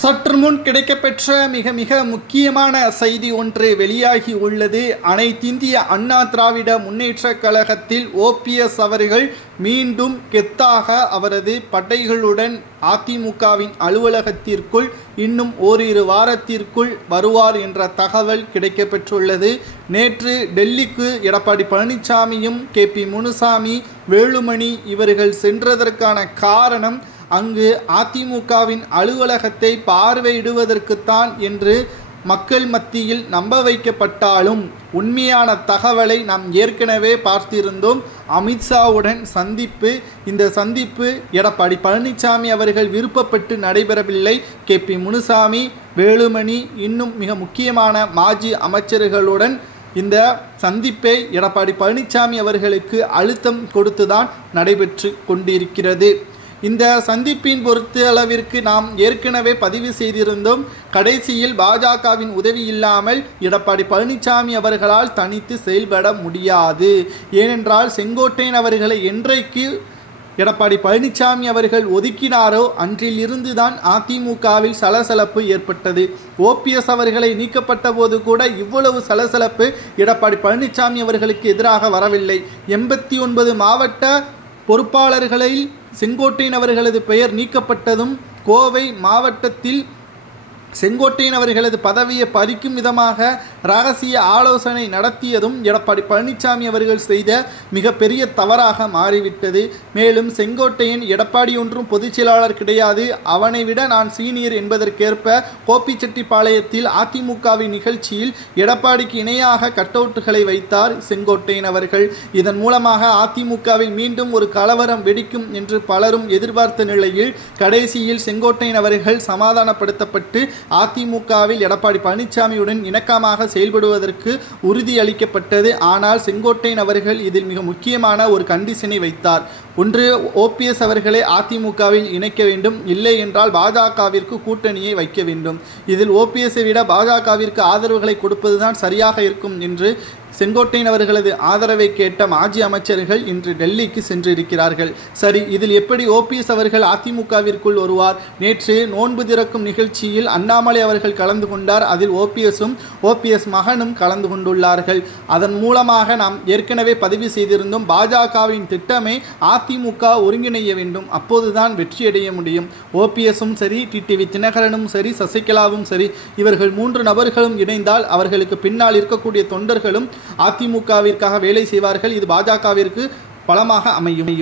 சற்று முன் கிடைக்கப்பெற்ற மிக முக்கியமான செய்தி ஒன்று வெளியாகி உள்ளது. அனைத்திந்திய அண்ணா திராவிட முன்னேற்றக் கழகத்தில் ஓபிஎஸ் அவர்கள் மீண்டும் கெத்தாக அவரது படைகளுடன் அதிமுகவின் அலுவலகத்திற்குள் இன்னும் ஓரிரு வாரத்திற்குள் வருவார் என்ற தகவல் கிடைக்கப்பெற்றுள்ளது. நேற்று டெல்லிக்கு எடப்பாடி பழனிசாமியும் KP முனுசாமி, வேலுமணி இவர்கள் சென்றதற்கான காரணம் அங்கு அதிமுகவின் அலுவலகத்தை பார்வையிடுவதற்குத்தான் என்று மக்கள் மத்தியில் நம்ப வைக்கப்பட்டாலும் உண்மையான தகவலை நாம் ஏற்கனவே பார்த்திருந்தோம். அமித்ஷாவுடன் சந்திப்பு. இந்த சந்திப்பு எடப்பாடி பழனிசாமி அவர்கள் விருப்பப்பட்டு நடைபெறவில்லை. KP முனுசாமி, வேலுமணி இன்னும் மிக முக்கியமான மாஜி அமைச்சர்களுடன் இந்த சந்திப்பை எடப்பாடி பழனிசாமி அவர்களுக்கு அழுத்தம் கொடுத்துதான் நடைபெற்று கொண்டிருக்கிறது. இந்த சந்திப்பின் பொறுத்த அளவிற்கு நாம் ஏற்கனவே பதிவு செய்திருந்தோம். கடைசியில் பாஜகவின் உதவி இல்லாமல் எடப்பாடி பழனிசாமி அவர்களால் தனித்து செயல்பட முடியாது. ஏனென்றால் செங்கோட்டையன் அவர்களை என்றைக்கு எடப்பாடி பழனிசாமி அவர்கள் ஒதுக்கினாரோ அன்றிலிருந்து தான் அதிமுகவில் சலசலப்பு ஏற்பட்டது. OPS அவர்களை நீக்கப்பட்ட போது கூட இவ்வளவு சலசலப்பு எடப்பாடி பழனிசாமி அவர்களுக்கு எதிராக வரவில்லை. 89 மாவட்ட பொறுப்பாளர்களில் செங்கோட்டையன் அவர்களது பெயர் நீக்கப்பட்டதும் கோவை மாவட்டத்தில் செங்கோட்டையன் அவர்களது பதவியை பறிக்கும் விதமாக இரகசிய ஆலோசனை நடத்தியதும் எடப்பாடி பழனிசாமி அவர்கள் செய்த மிகப்பெரிய தவறாக மாறிவிட்டது. மேலும் செங்கோட்டையன் எடப்பாடி ஒன்றும் பொதுச் செயலாளர் கிடையாது, அவனை விட நான் சீனியர் என்பதற்கேற்ப கோபிச்செட்டிப்பாளையத்தில் அதிமுகவின் நிகழ்ச்சியில் எடப்பாடிக்கு இணையாக கட்டவுட்டுகளை வைத்தார் செங்கோட்டையன் அவர்கள். இதன் மூலமாக அதிமுகவில் மீண்டும் ஒரு கலவரம் வெடிக்கும் என்று பலரும் எதிர்பார்த்த நிலையில் கடைசியில் செங்கோட்டையன் அவர்கள் சமாதானப்படுத்தப்பட்டு அதிமுகவில் எடப்பாடி பழனிசாமியுடன் இணக்கமாக செயல்படுவதற்கு உறுதியளிக்கப்பட்டது. ஆனால் செங்கோட்டையன் அவர்கள் இதில் மிக முக்கியமான ஒரு கண்டிஷனை வைத்தார். ஒன்று, OPS அவர்களை அதிமுகவில் இணைக்க வேண்டும், இல்லை என்றால் பாஜகவிற்கு கூட்டணியை வைக்க வேண்டும். இதில் OPSஐ விட பாஜகவிற்கு ஆதரவுகளை கொடுப்பதுதான் சரியாக இருக்கும் என்று செங்கோட்டையன் அவர்களது ஆதரவை கேட்ட மாஜி அமைச்சர்கள் இன்று டெல்லிக்கு சென்றிருக்கிறார்கள். சரி, இதில் எப்படி OPS அவர்கள் அதிமுகவிற்குள் வருவார்? நேற்று நோன்பு திறக்கும் நிகழ்ச்சியில் அண்ணாமலை அவர்கள் கலந்து கொண்டார். அதில் OPSம் OPS மகனும் கலந்து கொண்டுள்ளார்கள். அதன் மூலமாக நாம் ஏற்கனவே பதிவு செய்திருந்தோம், பாஜகவின் திட்டமே அதிமுக ஒருங்கிணைய வேண்டும், அப்போதுதான் வெற்றியடைய முடியும். OPSம் சரி, TTV தினகரனும் சரி, சசிகலாவும் சரி, இவர்கள் 3 நபர்களும் இணைந்தால் அவர்களுக்கு பின்னால் இருக்கக்கூடிய தொண்டர்களும் அதிமுகவிற்காக வேலை செய்வார்கள். இது பாஜகவிற்கு பலமாக அமையும்.